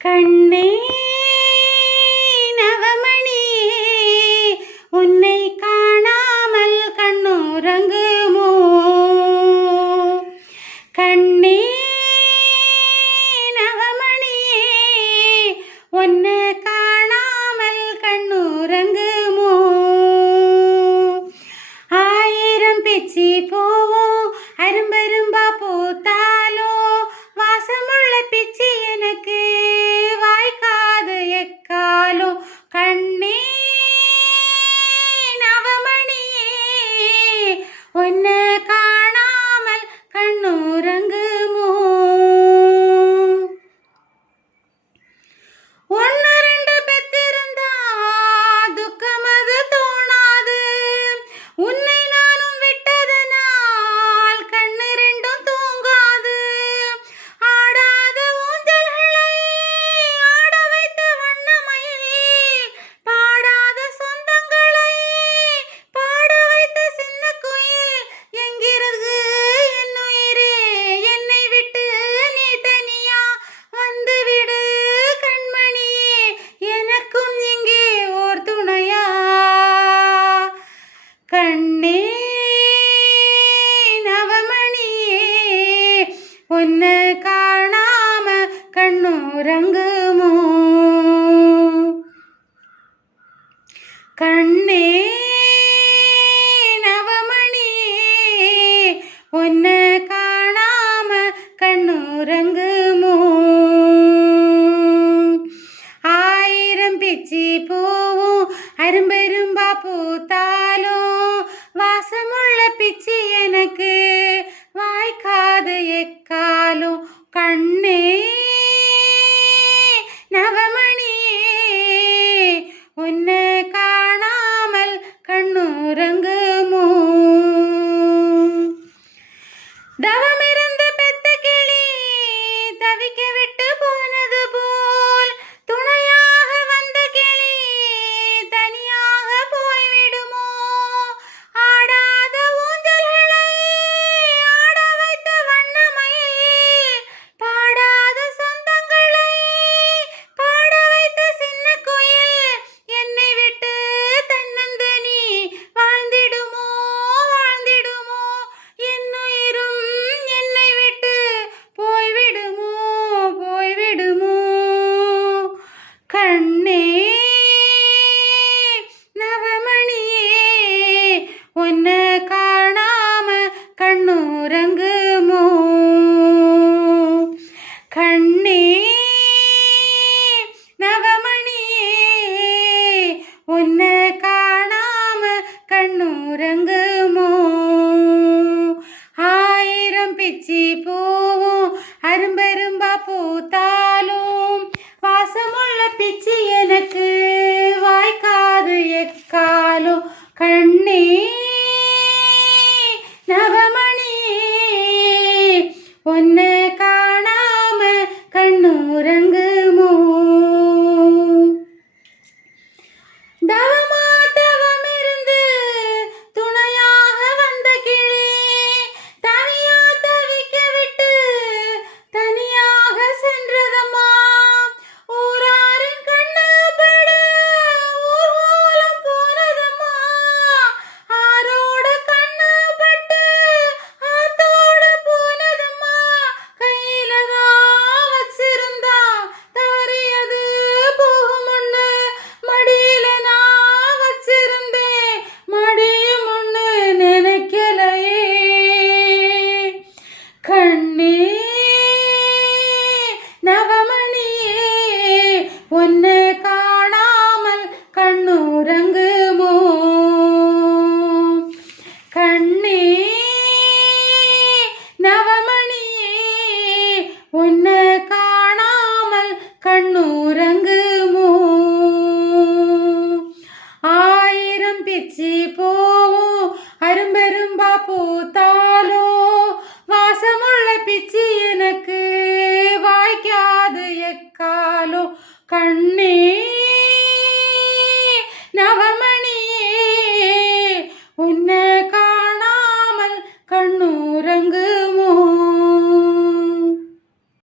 கண்ணே நவமணியே, உன்னை காணாமல் கண்ணுறங்குமோ? கண்ணே நவமணியே, உன்னை காணாமல் கண்ணுறங்குமோ? ஆயிரம் பிச்சி போவோம், அரும்பரும்பா பூத்தாலோ வாசமுள்ள பிச்சி எனக்கு வாய்க்காது எக்காலோ. கண்ணே நவமணியே, உன்னை காணாமல் கண்ணுறங்குமோ? ஒன்னு ரெண்டு பெத்திருந்தா துக்கம் அது தோணாது, உன்னை நானும் விட்டதனால் கண்ணு ரெண்டும் தூங்காது. ஆடாத ஊஞ்சல்களை ஆட வைத்த வண்ணமயில், பாடாத சொந்தங்களை பாட வைத்த சின்ன குயில். எங்கிருந்து என் உயிரே, என்னை விட்டு நீ தனியா வந்துவிடு கண்மணியே, எனக்கும் இங்கே ஓர் துணையா. கண்ணே நவமணியே, உன்னை காணாம கண்ணுறங்குமோ? கண்ணே நவமணியே, உன்னை காணாம கண்ணுறங்குமோ? ஆயிரம் பிச்சி போவோம், அரும்பெரும்பா பூத்தாலும் வாசமுள்ள பிச்சி எனக்கு வாய்க்காது எக்காலும். கண்ணே நவமணியே, உன்னை காணாமல் கண்ணுறங்குமோ? தவமிருந்து பெத்த கிளி தவிக்க விட்டு போனது போல், துணையாக வந்த கிளி தனியாக போய்விடுமோ? ஆடாத ஊஞ்சல்களை ஆட வைத்த வண்ணமயில், பாடாத சொந்தங்களை பாட வைத்த சின்ன குயில். என்னை விட்டு தன்னந்தனி வாழ்ந்திடுமோ, வாழ்ந்திடுமோ? என் உயிரும் என்னை விட்டு போய்விடுமோ, போய்விடுமோ? கண்ணே நவமணியே, உன்னை காணாம கண்ணுறங்குமோ? கண்ணே நவமணியே, உன்னை காணாம கண்ணுறங்குமோ? ஆயிரம் பிச்சி போவோம், அரும்பெரும்பா பூத்தாலும் வாசமுள்ள பிச்சி எனக்கு வாய்க்காது எக்காலோ. கண்ணே நவமணியே, உன்னை காணாம கண்ணுறங்குமோ? தவமா தவமிருந்து துணையாக வந்த கிளி தனியா தவிக்க விட்டு தனியாக சென்றதம்மா. ஊராரின் கண்ணு பட ஊர்வலம் போனதம்மா. ஆரோட கண்ணு பட்டு ஆத்தோட போனதம்மா. கையில தான் வச்சிருந்தா தவறியது போகும் ஒண்ணு, மடியில நான் வச்சிருந்தேன் மடியும் ஒண்ணு நினைக்கலையே. கண்ணே நவமணியே, உன்னை காணாமல் கண்ணுறங்குமோ? கண்ணே நவமணியே, உன்னை காணாமல் கண்ணுறங்குமோ? ஆயிரம் பிச்சி போவோம், அரும்பெரும்பா பூத்தாலோ வாசமுள்ள பிச்சி எனக்கு வாய்க்காது எக்காலோ. கண்ணே